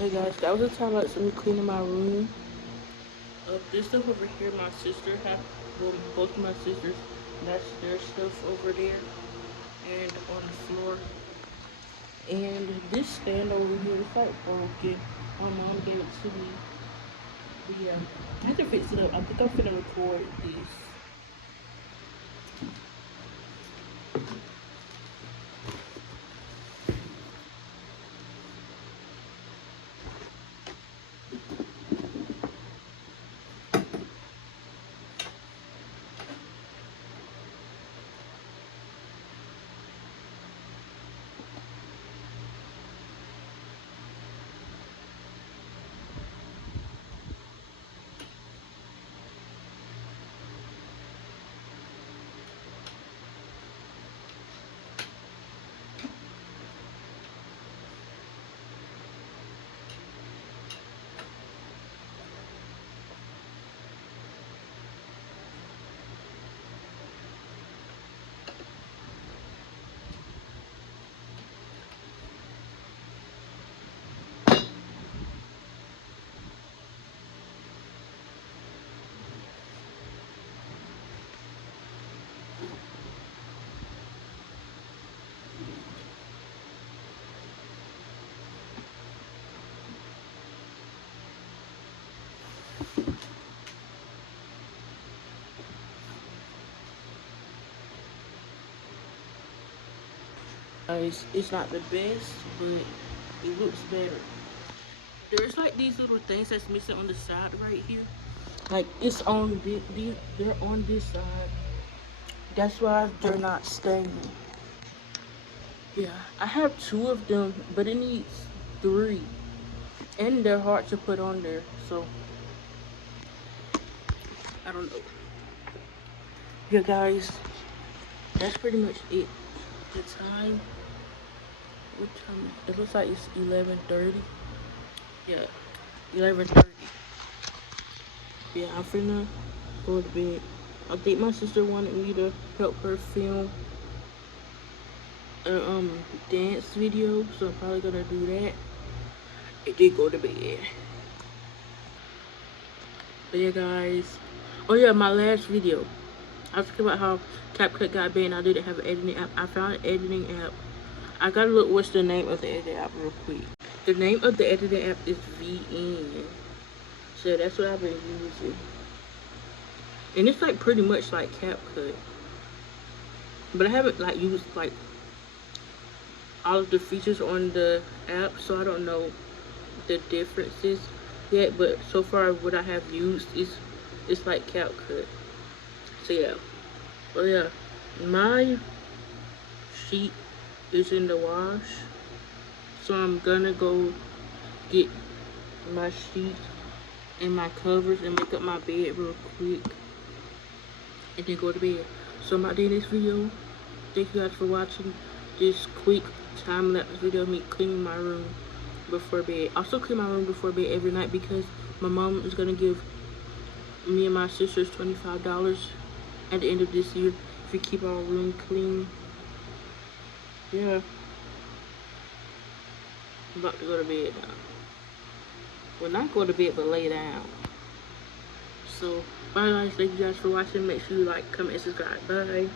Okay guys, that was a time lapse of me cleaning my room. This stuff over here, my sister have, well, both of my sisters, that's their stuff over there and on the floor. And this stand over here is like broken. My mom gave it to me. But yeah, I have to fix it up. I think I'm finna record this. Guys, it's not the best, but it looks better. There's like these little things that's missing on the side right here. Like it's on they're on this side. That's why they're not staying. Yeah, I have two of them, but it needs three. And they're hard to put on there, so I don't know. Yeah guys, that's pretty much it. The time, what time? It looks like it's 11:30. Yeah, 11:30. Yeah, I'm finna go to bed. I think my sister wanted me to help her film a dance video, so I'm probably gonna do that. I did go to bed. But yeah guys. Oh yeah, my last video. I was talking about how CapCut got banned. I didn't have an editing app. I found an editing app. I gotta look what's the name of the editing app real quick. The name of the editing app is VN. So that's what I've been using. And it's like pretty much like CapCut. But I haven't like used like all of the features on the app, so I don't know the differences yet. But so far what I have used is it's like CapCut. So yeah. Oh yeah. My sheet is in the wash. So I'm gonna go get my sheet and my covers and make up my bed real quick. And then go to bed. So I'm out there in this video. Thank you guys for watching this quick time-lapse video of me cleaning my room before bed. I also clean my room before bed every night because my mom is gonna give me and my sisters $25 at the end of this year if we keep our room clean. Yeah. I'm about to go to bed now. Well, not go to bed, but lay down. So, bye guys. Thank you guys for watching. Make sure you like, comment, and subscribe. Bye.